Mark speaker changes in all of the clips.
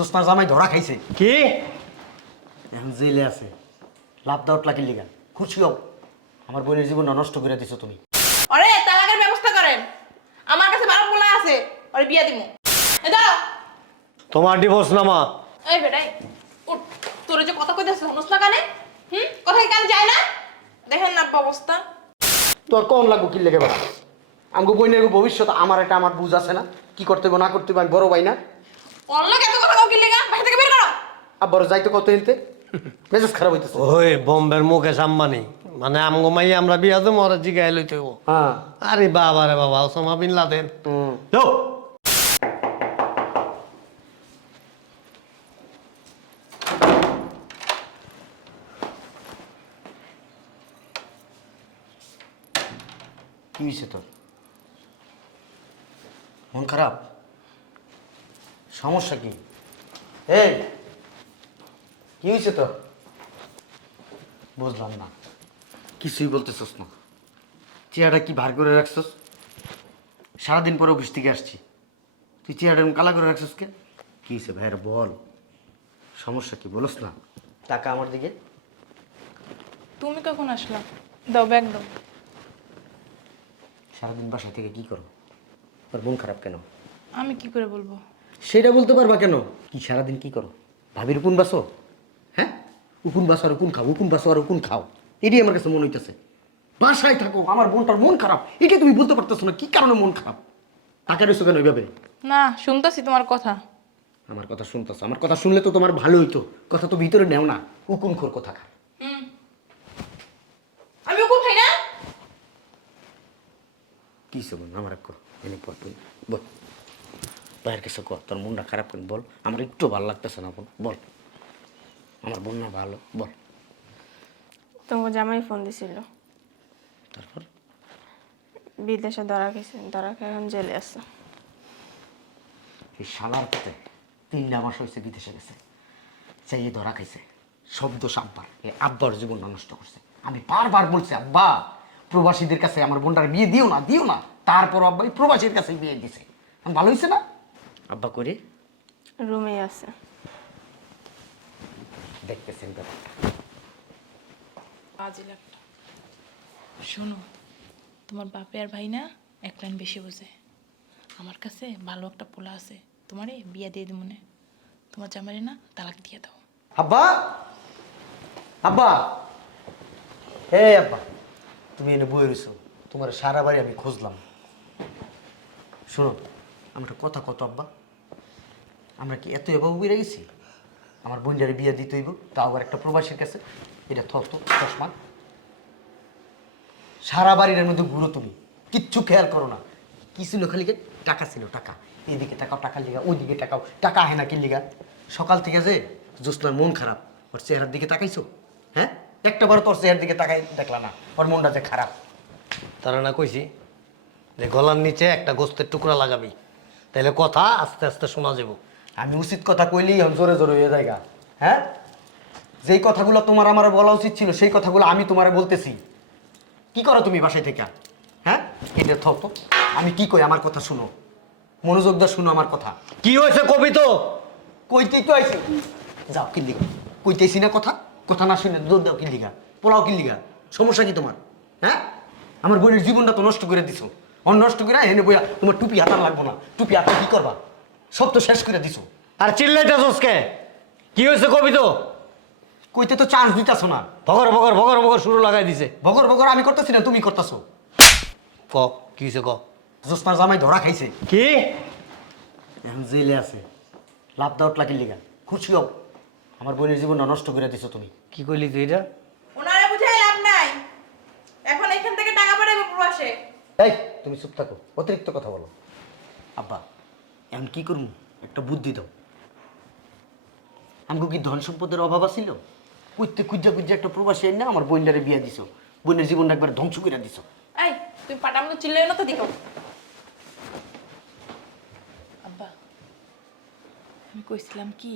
Speaker 1: জোসনার জামাই ধরা খাইছে।
Speaker 2: কি?
Speaker 1: এখন জেলে আছে। লাভ দাওয়াত লাগিল লিগা। খুশি হও আমার বোনের জীবনটা নষ্ট করে দিছো তুমি।
Speaker 3: আরে তালাকের ব্যবস্থা করেন। আমার কাছে বারো পোলা আছে। আরে বিয়া দিমু। এই দাও।
Speaker 2: তোমার ডিভোর্স নামা।
Speaker 3: এই বেটাই উঠ। তোর যে কথা কইতেছ শুনছ না কানে? হুম? কথা কি কানে যায় না? দেখেন না অবস্থা
Speaker 1: তোর কোন লাগবো কি লেগে বাবা আমগো বোনের ভবিষ্যৎ আমার এটা আমার বুঝ আছে না? কি করতে হবে না করতে হবে আমি বড় ভাই না?
Speaker 3: অন্য এত কথা কাউ লেগা বাইরে থেকে বের করো।
Speaker 1: আব্বার যাইতে কত মেজাজ খারাপ হইতেছে।
Speaker 2: ওই বম্বের মুকেশ আম্বানি। মানে আমগো মাই আমরা বিয়া দেবো ওরা জিগাই লইতে হইবো।
Speaker 1: হ্যাঁ।
Speaker 2: আরে বাবা রে বাবা ওসামা বিন লাদেন। যাও।
Speaker 1: কি হয়েছে তোর? মন খারাপ? সমস্যা কি? এই কি হয়েছে তো বুঝলাম না। কিছুই বলতেছস না। চেয়ারটা কি ভার করে রাখছস? সারাদিন পরে অফিস থেকে আসছি। তুই চেয়ারটা কালা করে রাখছস কে কি হয়েছে ভাইয়ের বল? সমস্যা কি বলস না। টাকা আমার দিকে।
Speaker 3: তুমি কখন আসলা? দাও ব্যাগ দাও।
Speaker 1: সারাদিন বাসা থেকে কি করো? তোর মন খারাপ কেন?
Speaker 3: আমি কি করে বলব?
Speaker 1: সেটা বলতে পারবা কেন? কি সারাদিন কি করো? ভাবির উকুন বাসো? হ্যাঁ? উকুন বাসো আর উকুন খাও উকুন বাসো আর উকুন খাও। এটাই আমার কাছে মনে হইতেছে। বাসায় থাকো আমার বোনটার মন খারাপ। এটা তুমি বলতে পারতেছো না কি কারণে মন খারাপ? টাকা রয়েছো কেন ওইভাবে
Speaker 3: না শুনতেছি তোমার কথা।
Speaker 1: আমার কথা শুনতেছো আমার কথা শুনলে তো তোমার ভালো হইতো। কথা তো ভিতরে নেও না উকুন খোর কথা খা
Speaker 3: হুম। আমি ওকে খাই না?
Speaker 1: কি সব আমার এনে তুই বল। বাইরের কাছে কর তোর মনটা খারাপ কেন বল। আমার একটু ভালো লাগতেছে না বল বল। আমার বোন না ভালো বল।
Speaker 4: তোমার জামাই ফোন দিছিল।
Speaker 1: তারপর?
Speaker 4: বিদেশে ধরা গেছে ধরা খেয়ে এখন জেলে আছে।
Speaker 1: এই শালার পথে তিনটা মাস হয়েছে বিদেশে গেছে। চাইয়ে ধরা খাইছে শব্দ আব্বার এই আব্বার জীবন নষ্ট করছে। আমি বারবার বলছি আব্বা প্রবাসীদের কাছে আমার বোনটার বিয়ে দিও না দিও না। তারপর আব্বা এই প্রবাসীর কাছে বিয়ে দিছে। ভালো হয়েছে না? আব্বা করে
Speaker 4: রুমে আছে।
Speaker 1: দেখতেছেন ব্যাপারটা
Speaker 3: বাজে একটা শোনো তোমার বাপে আর ভাই না এক লাইন বেশি বোঝে। আমার কাছে ভালো একটা পোলা আছে তোমারে বিয়া দিয়ে দিব মনে তোমার জামাইরে না তালাক দিয়ে দাও।
Speaker 1: আব্বা! আব্বা! হে আব্বা তুমি এনে বই রয়েছো তোমার সারা বাড়ি আমি খুঁজলাম। শোনো আমার একটা কথা কত আব্বা? আমরা কি এত এভাবে বেড়ে গেছি? আমার বোনটারে বিয়ে দিতে হইব, তাও আবার একটা প্রবাসীর কাছে। এটা থক তো চশমা সারা বাড়ির মধ্যে ঘুরো তুমি, কিচ্ছু খেয়াল করো না। কি ছিল খালি? টাকা ছিল, টাকা। এদিকে টাকাও টাকা লিগা, ওইদিকে টাকাও। টাকা আহে না কি লিগা? সকাল থেকে যে জ্যোৎস্নার মন খারাপ, ওর চেহারার দিকে তাকাইছো? হ্যাঁ? একটা বার তোর চেহারার দিকে তাকাই দেখলা না, ওর মনটা যে খারাপ।
Speaker 2: তারা না কইছি যে গলার নিচে একটা গোস্তের টুকরা লাগাবি তাহলে কথা আস্তে আস্তে শোনা যাব।
Speaker 1: আমি উচিত কথা কইলেই আমি জোরে জোরে হয়ে যায়গা হ্যাঁ? যেই কথাগুলো তোমার আমার বলা উচিত ছিল সেই কথাগুলো আমি তোমারে বলতেছি। কি করো তুমি বাসায় থেকে? হ্যাঁ? এটা থক তো। আমি কি কই? আমার কথা শুনো। মনোযোগ দিয়ে শুনো আমার কথা।
Speaker 2: কি হয়েছে কবি তো?
Speaker 1: কইতেই তো আইছি। যাও কিল্লিগা কইতেছি না কথা? কথা না শুনে দৌড় দাও কিল্লিগা পোলাও কিল্লিগা সমস্যা কি তোমার? হ্যাঁ? আমার বোনের জীবনটা তো নষ্ট করে দিছো। অন নষ্ট করে এনে বইয়া তোমার টুপি হাতার লাগবো না। টুপি হাতা কি করবা? সব তো শেষ করে দিছো।
Speaker 2: আর চিল্লাইতেছস কে? কি হয়েছে কবি তো?
Speaker 1: কইতে তো চান্স দিতাছো না।
Speaker 2: ভগর ভগর ভগর ভগর শুরু লাগাই দিছে।
Speaker 1: বগর ভগর আমি করতেছি না তুমি করতেছো।
Speaker 2: ক কি হয়েছে ক?
Speaker 1: জোসনার জামাই ধরা খাইছে।
Speaker 2: কি?
Speaker 1: এখন জেলে আছে। লাভ দাওয়াত লাগিল লিগা। খুশি হও। আমার বোনের জীবন নষ্ট করে দিছো তুমি।
Speaker 2: কি কইলি তুই এটা?
Speaker 3: ওনারে বুঝাই লাভ নাই। এখন এখান থেকে টাকা পাঠাবে প্রবাসে।
Speaker 1: এই তুমি চুপ থাকো। অতিরিক্ত কথা বলো। আব্বা এখন কি করব? একটা বুদ্ধি দাও। আমাকে কি ধন সম্পদের অভাব আছিল? কুইতে কুইজা কুইজা একটা প্রবাসী না আমার বোনটারে বিয়া দিছো। বোনের জীবনটা একবার ধ্বংস করে দিছো।
Speaker 3: এই তুমি পাটার মতো চিল্লাই না তো দেখো আব্বা আমি কইছিলাম কি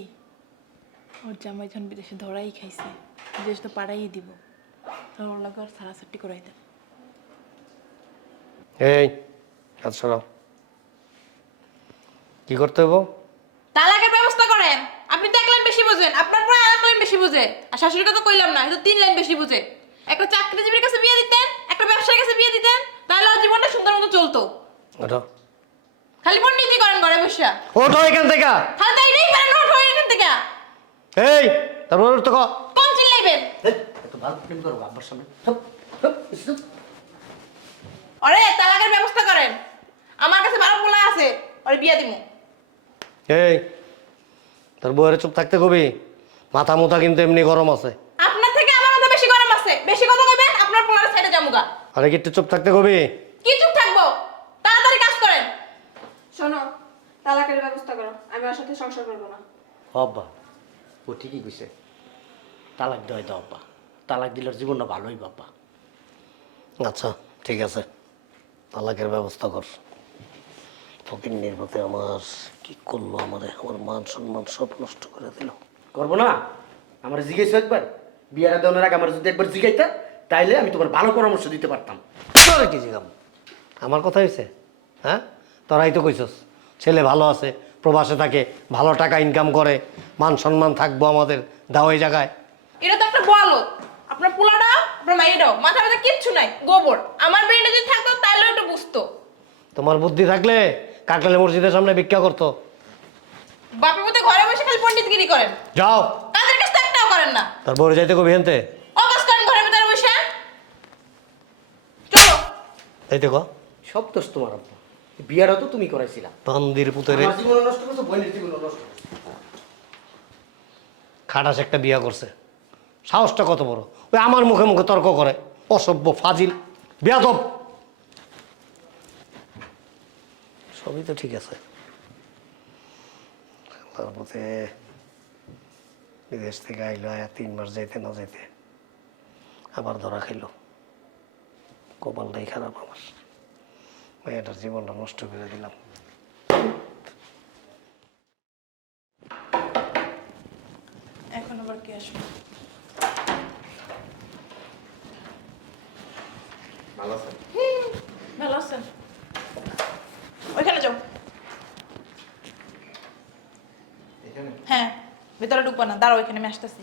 Speaker 3: ওর জামাই যখন বিদেশে ধরাই খাইছে বিদেশে তো পাড়াই দিব ওর লাগে আর সারাসাটি করাই দেন।
Speaker 2: এই আচ্ছা কি করতে হব
Speaker 3: তালাকের ব্যবস্থা করেন। আপনি তো এক লাইন বেশি বোঝেন আপনার পরে এক লাইন বেশি বুঝে। আর শাশুড়ির কথা কইলাম না হয়তো তিন লাইন বেশি বুঝে। একটা চাকরিজীবীর কাছে বিয়ে দিতেন একটা ব্যবসায়ীর কাছে বিয়ে দিতেন তাহলে আর জীবনটা সুন্দর মতো চলতো।
Speaker 2: ওঠো।
Speaker 3: খালি পণ্ডিতি করেন ঘরে বসে?
Speaker 2: ওঠো এখান থেকে।
Speaker 3: খালি তাই নেই পারেন হয়ে এখান থেকে।
Speaker 2: এই তারপর তো ক।
Speaker 3: কোন চিল্লাইবেন?
Speaker 1: এত ভালো প্রেম করব আব্বার সামনে।
Speaker 3: আরে তালাকের ব্যবস্থা করেন। আমার কাছে বারো পোলা আছে ওরে বিয়া দিমু।
Speaker 2: এই তোর বউয়ের চুপ থাকতে কবি? মাথা মুথা কিন্তু এমনি গরম আছে।
Speaker 3: আপনার থেকে আমার মতো বেশি গরম আছে। বেশি কথা কইবেন আপনার পোলার সাইডে জামুগা
Speaker 2: আরে কি একটু চুপ থাকতে কবি?
Speaker 3: কি চুপ থাকব? তাড়াতাড়ি কাজ করেন।
Speaker 4: শোনো তালাকের ব্যবস্থা করো। আমি ওর সাথে সংসার করব না।
Speaker 1: হ আব্বা ও ঠিকই কইছে। তালাক দেওয়াই দাও আব্বা তালাক দিলে জীবনটা ভালোই বাব্বা
Speaker 2: আচ্ছা ঠিক আছে। তালাকের ব্যবস্থা কর। ফকির নির্বাতে আমার কি করল আমারে? আমার মান সম্মান সব নষ্ট করে দিল।
Speaker 1: করব না? আমার জিজ্ঞেস একবার। বিয়ারা দেওয়ার আগে আমার যদি একবার জিজ্ঞাইতা তাইলে আমি তোমার ভালো পরামর্শ দিতে পারতাম।
Speaker 2: তোরা কি জিগাম? আমার কথা হয়েছে হ্যাঁ? তোরাই তো কইছস ছেলে ভালো আছে প্রবাসে থাকে ভালো টাকা ইনকাম করে মান সম্মান থাকব আমাদের দাও এই জায়গায়।
Speaker 3: এটা তো একটা বলো। আপনার পোলাটা আপনার মাইটাও মাথা ব্যথা কিচ্ছু নাই গোবর। আমার ব্রেনে যদি থাকতো তাহলে একটু বুঝতো।
Speaker 2: তোমার বুদ্ধি থাকলে কাকলে মসজিদের সামনে ভিক্ষা করতো।
Speaker 3: বাপের মধ্যে ঘরে বসে খালি পণ্ডিতগিরি করেন।
Speaker 2: যাও।
Speaker 3: কাজের কাজ তো একটাও করেন না।
Speaker 2: তার বউরে যাইতে কবি হেনতে।
Speaker 3: অকাজ করেন ঘরের ভিতরে বসে। চলো।
Speaker 2: যাইতে ক
Speaker 1: সব দোষ তোমার আব্বা। বিয়ারও তো তুমি করাইছিলা।
Speaker 2: তন্দির পুতেরে।
Speaker 1: আমার জীবন নষ্ট করছ বোনের জীবন নষ্ট
Speaker 2: খাটাস একটা বিয়া করছে। সাহসটা কত বড়। ওই আমার মুখে মুখে তর্ক করে। অসভ্য ফাজিল বিয়াদব। সবই তো ঠিক আছে। তারপরে বিদেশ থেকে আইলো আয়া তিন মাস যাইতে না যাইতে আবার ধরা খাইলো। কপালটাই খারাপ আমার। মেয়েটার জীবনটা নষ্ট করে দিলাম।
Speaker 3: এখন আবার কে আসবে?
Speaker 1: ভালো আছে
Speaker 3: ভালো আছেন ওইখানে যাও
Speaker 1: এখানে
Speaker 3: হ্যাঁ ভিতরে ঢুকবো না দাঁড়াও এখানে আমি আসতেছি।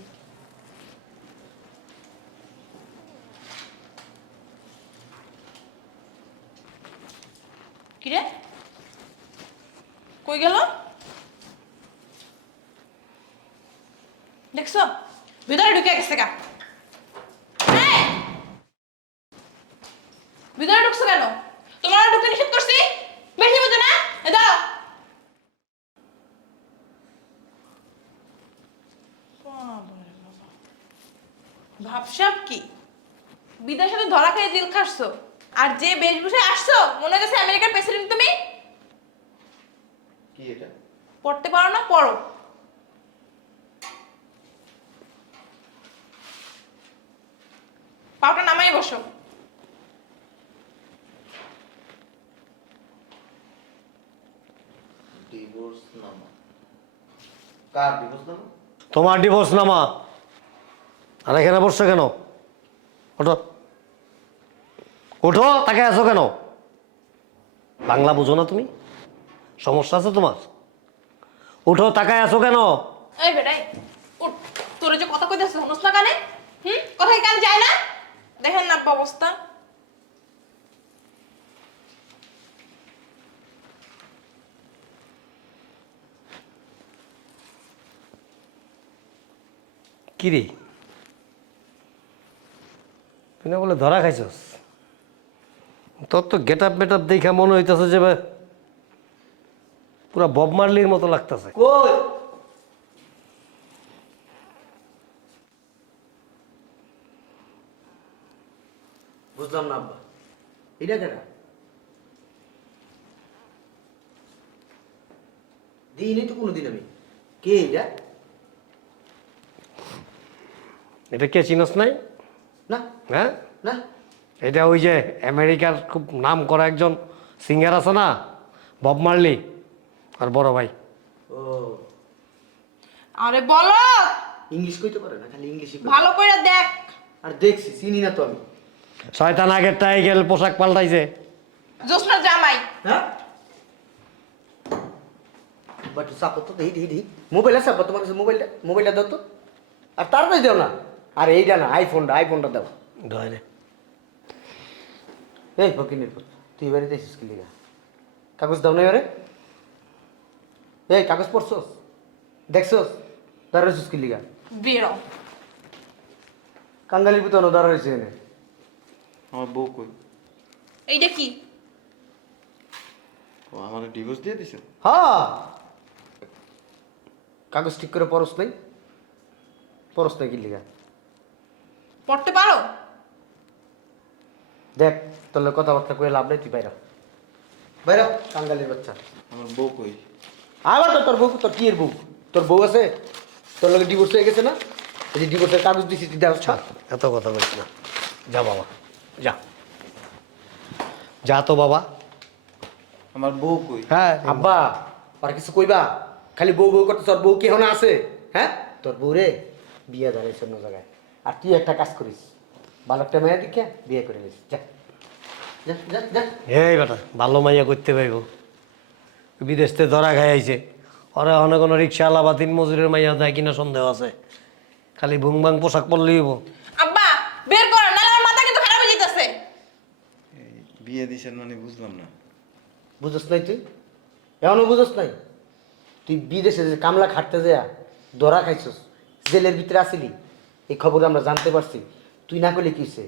Speaker 3: কিরে? কই গেল দেখছ ভিতরে ঢুকে গেছে গা এই! ভিতরে ঢুকছো কেন তোমার ঢুকতে নিষেধ করছি বেশি বুঝো না এ দাঁড়াও বাবারে বাবা। ভাবসাব কি? বিদেশে তো ধরা খেয়ে জেল খাটছো আর যে বেশভূষায় আসছো মনে হচ্ছে আমেরিকার প্রেসিডেন্ট তুমি?
Speaker 1: কি এটা?
Speaker 3: পড়তে পারো না পড়ো। পাওটা নামাই বসো।
Speaker 5: ডিভোর্স নামা কার ডিভোর্স নামা
Speaker 2: তোমার ডিভোর্স নামা আর এখানে বসছো কেন? ওঠো। ওঠো তাকে আছো কেন? বাংলা বুঝো না তুমি? সমস্যা আছে তোমার? উঠো তাকায় আছো কেন?
Speaker 3: এই বেটাই উঠ তোর যে কথা কইতেছ শুনছ না কানে? হুম? কথা কি কান যায় না? দেখেন না অবস্থা।
Speaker 2: কি রে তুই না বলে ধরা খাইছস? তোর তো গেট আপ মেট আপ দেখা মনে হইতেছে যে পুরা বব মার্লির মতো লাগতেছে।
Speaker 1: কই? বুঝলাম না আব্বা। এটা কেন? দিইনি তো কোনোদিন আমি। কে এটা?
Speaker 2: এটা কে চিনস নাই?
Speaker 1: না?
Speaker 2: হ্যাঁ
Speaker 1: না?
Speaker 2: এটা ওই যে আমেরিকার খুব নাম করা একজন সিঙ্গার আছে না? বব মার্লি আর বড় ভাই।
Speaker 1: ও।
Speaker 3: আরে বলো!
Speaker 1: ইংলিশ কইতে পারে না খালি ইংলিশই।
Speaker 3: ভালো করে দেখ।
Speaker 1: আর দেখছি চিনি না তো আমি।
Speaker 2: শয়তান আগের টাইগেল পোশাক পাল্টাইছে।
Speaker 3: জোসনা জামাই।
Speaker 1: হ্যাঁ? বা একটু তো দেখি দেখি দেখি মোবাইল আছে তোমার কাছে মোবাইলটা মোবাইলটা দাও তো। আর তাড়াতাড়ি দাও না। আর এইটা না আইফোনটা আইফোনটা দাও।
Speaker 2: ধরে।
Speaker 1: এই ফকিনের তুই এবারে দেখছিস কি লিগা? কাগজ দাও না এবারে। এই কাগজ পড়ছস? দেখছস? দাঁড়াইছিস কি লিগা?
Speaker 3: বেরো।
Speaker 1: কাঙ্গালির পুতানো দাঁড়াইছে এনে
Speaker 5: আমার বউ কই?
Speaker 3: এইটা কি?
Speaker 5: ও আমার ডিভোর্স দিয়ে দিছে?
Speaker 1: হ্যাঁ। কাগজ ঠিক করে পরস নাই? পরস নাই কি লিগা?
Speaker 3: পড়তে পারো?
Speaker 1: দেখ তোর লোক কথাবার্তা কয়ে লাভ নেই তুই বাইরা বাইরা কাঙ্গালির বাচ্চা।
Speaker 5: আমার বউ কই?
Speaker 1: আবার তো তোর বউ তোর কি এর বউ? তোর বউ আছে? তোর লোক ডিভোর্স হয়ে গেছে না? এই যে ডিভোর্সের কাগজ দিছিস তুই দেখ
Speaker 2: এত কথা বলছি না। যা বাবা যা। যা তো বাবা।
Speaker 5: আমার বউ কই?
Speaker 2: হ্যাঁ।
Speaker 1: আব্বা আর কিছু কইবা? খালি বউ বউ করতে তোর বউ কি হনা আছে? হ্যাঁ? তোর বউ রে বিয়ে দাঁড়াইছে অন্য জায়গায়। আর তুই একটা কাজ করিস। ভালো একটা মেয়ে দিকে বিয়ে করে নিস। যা।
Speaker 2: এই বেটা ভালো মাইয়া করতে পাইব। বিদেশ থেকে ধরা খাই আইছে। ওরা অনেক কোনো রিক্সাওয়ালা বা তিন মজুরের মাইয়া দেয় কিনা সন্দেহ আছে। খালি ভুং ভাং পোশাক পরলেই হইব।
Speaker 3: আব্বা বের করো নাহলে আমার মাথা কিন্তু খারাপ হয়ে যেতেছে
Speaker 5: বিয়ে দিছেন মানে বুঝলাম না।
Speaker 1: বুঝস নাই তুই? এখনও বুঝস নাই? তুই বিদেশে যে কামলা খাটতে যা ধরা খাইছস জেলের ভিতরে আসিলি এই খবর আমরা জানতে পারছি। তুই না করলে কি হইছে?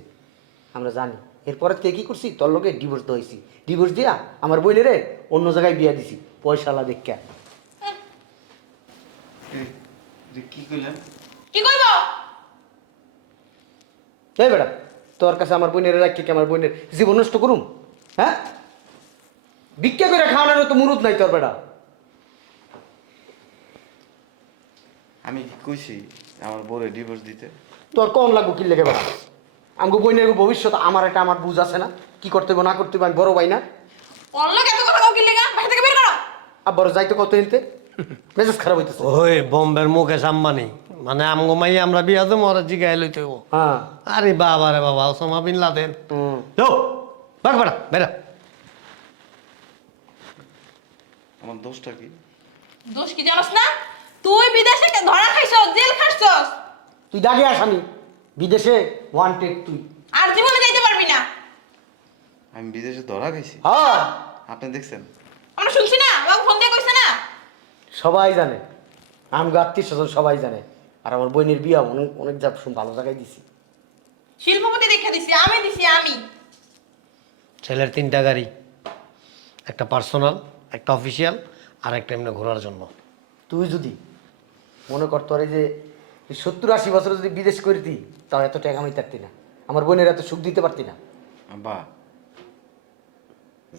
Speaker 1: আমরা জানি। এরপরে তুই কি করছি তোর লোকে ডিভোর্স হয়েছি ডিভোর্স দিয়া আমার বইলে রে অন্য জায়গায় বিয়া দিছি। পয়সালা দেখা
Speaker 5: কি? কইলেন?
Speaker 3: কি করব
Speaker 1: এই বেটা তোর কাছে আমার বোনের রাখি আমার বোনের জীবন নষ্ট করুম? হ্যাঁ? ভিক্ষা করে খাওয়ানোর তো মুরুদ নাই তোর বেটা।
Speaker 5: আমি কি কইছি আমার বউরে ডিভোর্স দিতে।
Speaker 1: তোর কম লাগবো কি লেগে বেটা আমগো বোনের ভবিষ্যৎ আমার একটা আমার বুঝ আছে না। কি করতে না করতে আমি বড় ভাই না।
Speaker 3: অন্য এত কথা কাউ লেগা? বাসা থেকে বের করো।
Speaker 1: আর বড় যাইতে কত হিনতে মেজাজ খারাপ হইতেছে।
Speaker 2: ওই বম্বের মুকেশ আম্বানি মানে আমগো মাই আমরা বিয়া দেবো ওরা জিগাই লইতে হইব।
Speaker 1: হ্যাঁ।
Speaker 2: আরে বাবা রে বাবা ওসামা বিন লাদেন।
Speaker 1: হুম।
Speaker 2: যাও বাক বেটা বেটা
Speaker 5: আমার দোষটা কি?
Speaker 3: দোষ কি জানোস না? তুই বিদেশে ধরা খাইছস জেল খাটছস
Speaker 1: তুই দাগে আসামি বিদেশে ওয়ান্টেড তুই।
Speaker 3: আর জীবনে যাইতে পারবি না।
Speaker 5: আমি বিদেশে ধরা খাইছি?
Speaker 1: হ্যাঁ
Speaker 5: আপনি দেখছেন?
Speaker 3: আমরা শুনছি না আমাকে ফোন দিয়ে কইছে না।
Speaker 1: সবাই জানে। আমগো আত্মীয় স্বজন সবাই জানে। আর আমার বোনের বিয়া অনেক অনেক যা ভালো জায়গায় দিছি।
Speaker 3: শিল্পপতি দেখে দিছি আমি দিছি আমি।
Speaker 2: ছেলের তিনটা গাড়ি। একটা পার্সোনাল একটা অফিসিয়াল আর একটা এমনি ঘোরার জন্য।
Speaker 1: তুই যদি মনে কর তোর এই যে সত্তর আশি বছর যদি বিদেশ করতি তাও এত টাকা আমি থাকতি না। আমার বোনের এত সুখ দিতে পারতি না।
Speaker 5: আব্বা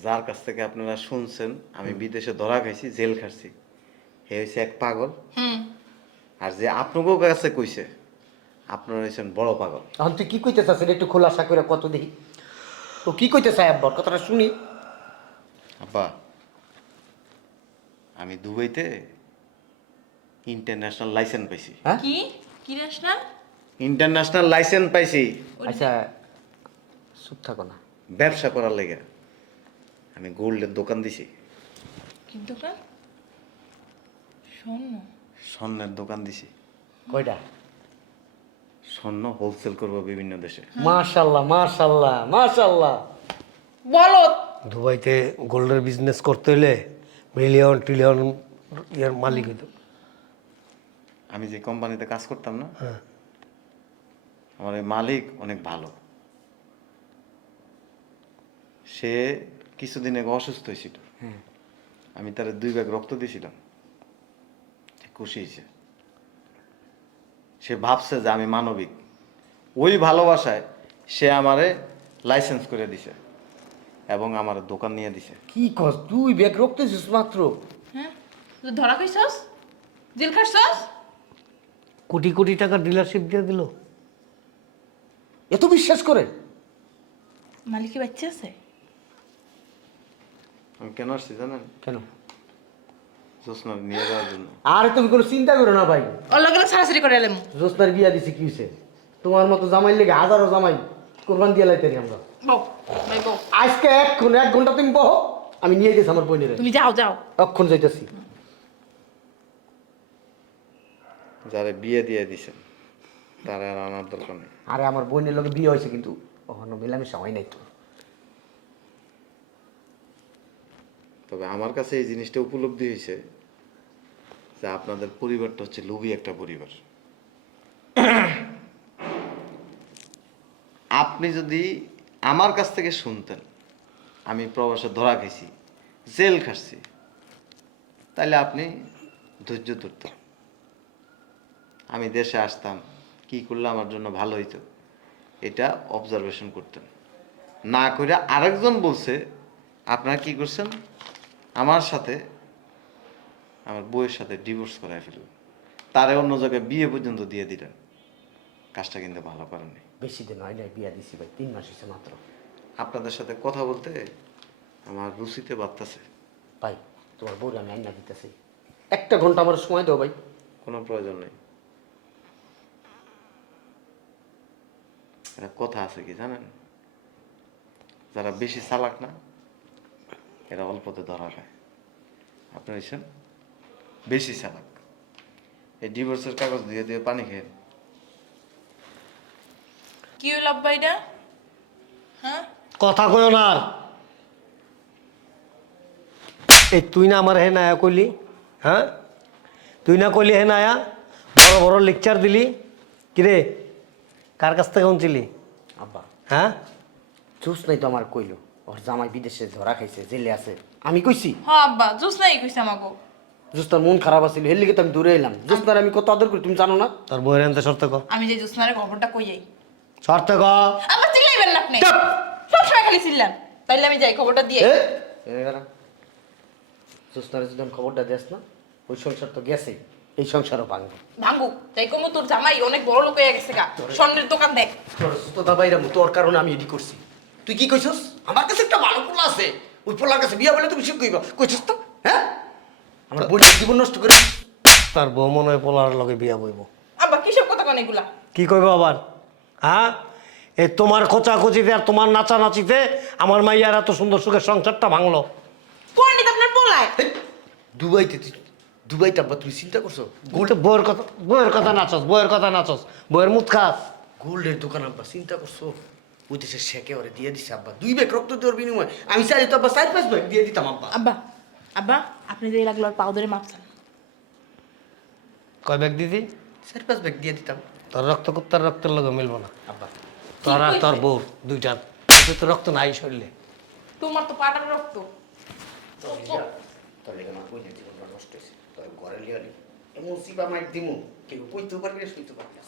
Speaker 5: যার কাছ থেকে আপনারা শুনছেন আমি বিদেশে ধরা খাইছি জেল খাচ্ছি হে হয়েছে এক পাগল।
Speaker 3: হুম।
Speaker 5: আর যে আপনাকেও কাছে কইছে আপনারা হয়েছেন বড় পাগল।
Speaker 1: এখন তুই কি কইতে চাচ্ছেন একটু খোলাসা করে কত দেখি। ও কি কইতে চাই আব্বার কথাটা শুনি।
Speaker 5: আব্বা আমি দুবাইতে ইন্টারন্যাশনাল লাইসেন্স পাইছি।
Speaker 1: হ্যাঁ
Speaker 3: কি? কি ন্যাশনাল
Speaker 5: ইন্টারন্যাশনাল লাইসেন্স পাইছি।
Speaker 1: আচ্ছা চুপ থাকো না।
Speaker 5: ব্যবসা করার লেগে আমি গোল্ডের দোকান দিছি।
Speaker 3: কিন্তু শোন
Speaker 5: স্বর্ণের দোকান দিছি।
Speaker 1: কয়টা?
Speaker 5: স্বর্ণ হোলসেল করব বিভিন্ন দেশে।
Speaker 1: মাশাল্লাহ মাশাল্লাহ মাশাল্লাহ।
Speaker 3: বলো।
Speaker 2: দুবাইতে গোল্ডের বিজনেস করতে হলে মিলিয়ন ট্রিলিয়ন ইয়ার মালিক হইতো
Speaker 5: আমি যে কোম্পানিতে কাজ করতাম না
Speaker 2: হ্যাঁ।
Speaker 5: আমার মালিক অনেক ভালো। সে কিছুদিন আগে অসুস্থ হয়েছিল। আমি তার দুই ব্যাগ রক্ত দিয়েছিলাম। সে খুশি হয়েছে। সে ভাবছে যে আমি মানবিক। ওই ভালোবাসায় সে আমারে লাইসেন্স করে দিছে এবং আমার দোকান নিয়ে দিছে।
Speaker 1: কি কস তুই ব্যাগ রক্তেছিস মাত্র?
Speaker 3: হ্যাঁ? তুই ধরা খাইছস? জেল খাটছস?
Speaker 2: কোটি কোটি টাকার ডিলারশিপ দিয়ে দিল।
Speaker 1: এত বিশ্বাস করে?
Speaker 3: মালিকের বাচ্চা আছে?
Speaker 5: আমি কেন আসছি জানেন?
Speaker 1: কেন?
Speaker 5: জোসনা নিয়ে যাওয়ার জন্য।
Speaker 1: আর তুমি কোনো চিন্তা করো না ভাই।
Speaker 3: ওর লগে লগে সারাসারি করে এলাম।
Speaker 1: জোস্তার বিয়া দিছে কি হয়েছে তোমার মতো জামাই লেগে হাজারো জামাই কোরবান দিয়ে লাইতে আমরা।
Speaker 3: বউ ভাই বউ।
Speaker 1: আজকে এক এক ঘণ্টা তুমি বহ আমি নিয়ে গেছি আমার বোনের।
Speaker 3: তুমি যাও যাও।
Speaker 1: অক্ষণ যাইতেছি।
Speaker 5: যারা বিয়ে দিয়ে দিছেন তারা আর আনার দরকার নেই।
Speaker 1: আরে আমার বোনের লোকে বিয়ে হয়েছে কিন্তু কখনো মেলামেশা হয় নাই তো।
Speaker 5: তবে আমার কাছে এই জিনিসটা উপলব্ধি হয়েছে যে আপনাদের পরিবারটা হচ্ছে লোভী একটা পরিবার। আপনি যদি আমার কাছ থেকে শুনতেন আমি প্রবাসে ধরা খেয়েছি জেল খাচ্ছি তাহলে আপনি ধৈর্য ধরতেন। আমি দেশে আসতাম কি করলে আমার জন্য ভালো হইতো? এটা অবজারভেশন করতেন। না করে আরেকজন বলছে আপনারা কি করছেন? আমার সাথে আমার বউয়ের সাথে ডিভোর্স করায় ফেলবেন তারে অন্য জায়গায় বিয়ে পর্যন্ত দিয়ে দিলেন। কাজটা কিন্তু ভালো করেননি।
Speaker 1: বেশি দিন হয় নাই বিয়া দিছি ভাই তিন মাস হয়েছে মাত্র।
Speaker 5: আপনাদের সাথে কথা বলতে আমার রুচিতে বাড়তেছে।
Speaker 1: ভাই তোমার বউরে আমি আইনা দিতেছি। একটা ঘণ্টা আমার সময় দাও ভাই।
Speaker 5: কোনো প্রয়োজন নেই। কথা আছে কি জানেন? যারা বেশি চালাক না এরা অল্পতে ধরা খায়। আপনি হচ্ছেন বেশি চালাক। এই ডিভোর্সের কাগজ দিয়ে দিয়ে পানি খেয়ে
Speaker 3: কি হইল আব্বা এটা হ্যাঁ?
Speaker 2: কথা কইও না আর। এই তুই না আমার হে নায়া কইলি হ্যাঁ? তুই না কইলি হে নায়া বড় বড় লেকচার দিলি। কিরে? কার কাছ থেকে শুনছিলি?
Speaker 1: আব্বা।
Speaker 2: হ্যাঁ?
Speaker 1: জুস নাই তো আমার কইলো। ওর জামাই বিদেশে ধরা খাইছে জেলে আছে। আমি কইছি?
Speaker 3: হ্যাঁ আব্বা জুস নাই কইছে আমাকে
Speaker 1: জুস্তার মন খারাপ আছিল হের লিগে তো আমি দূরে এলাম। জুস্তার আমি কত আদর করি তুমি জানো না?
Speaker 2: তোর বইয়ের আনতে শর্ত ক।
Speaker 3: আমি যে জুসনারে খবরটা কই যাই
Speaker 2: শর্ত ক।
Speaker 3: আবার চিল্লাইবেন না। আপনি সবসময় খালি চিল্লান তাইলে আমি যাই খবরটা দিয়ে
Speaker 1: জুস্তার যদি খবরটা দেস না ওই সংসার তো গেছেই। এই সংসারও ভাঙবে।
Speaker 3: ভাঙ্গু তাই কমু তোর জামাই অনেক বড় লোক হয়ে গেছে গা। স্বর্ণের দোকান দেখ।
Speaker 1: তোর বাইরা তোর কারণে আমি এডি করছি। তুই কি কইছস? আমার কাছে একটা ভালো পোলা আছে। ওই পোলার কাছে বিয়া বলে তুমি শিখ কইবা। কইছস তো? হ্যাঁ? আমার বোনের জীবন নষ্ট করে
Speaker 2: তার বউ মনে হয় পোলার লগে বিয়া বইব।
Speaker 3: আব্বা কিসব কথা কন এগুলা?
Speaker 2: কি কইব আবার? হ্যাঁ? এই তোমার খোঁচাখুচিতে আর তোমার নাচানাচিতে আমার মাইয়ার এত সুন্দর সুখের সংসারটা ভাঙলো।
Speaker 3: পণ্ডিত আপনার পোলায়?
Speaker 1: দুবাইতে তুই দুবাইতে আব্বা তুমি চিন্তা করছ?
Speaker 2: গোল্ড বইয়ের কথা বইয়ের কথা নাচস বইয়ের কথা নাচস বইয়ের মুখ খাস।
Speaker 1: গোল্ডের দোকান আব্বা চিন্তা করছ? ওই দেশে শেখে ওরে দিয়ে দিছে আব্বা। দুই ব্যাগ রক্ত দেওয়ার বিনিময়। আমি চাই তো আব্বা চার পাঁচ ব্যাগ দিয়ে দিতাম আব্বা।
Speaker 3: আব্বা আব্বা আপনি যে লাগল আর পাও ধরে মাপছেন
Speaker 2: কয় ব্যাগ দিদি
Speaker 1: চার পাঁচ ব্যাগ দিয়ে দিতাম।
Speaker 2: তোর রক্ত কুত্তার রক্তের লগে মিলবো না।
Speaker 1: আব্বা।
Speaker 2: তোর আর তোর বউ দুইটার তো রক্ত নাই শরীরে।
Speaker 3: তোমার তো পাটার রক্ত।
Speaker 1: তোর লিগা তোর লিগা আমার বোনের জীবনটা নষ্ট হয়েছে তোর ঘরে লিয়ালি এমন সিবা মাইক দিমু কেউ কইতেও পারবি না শুইতে পারবি না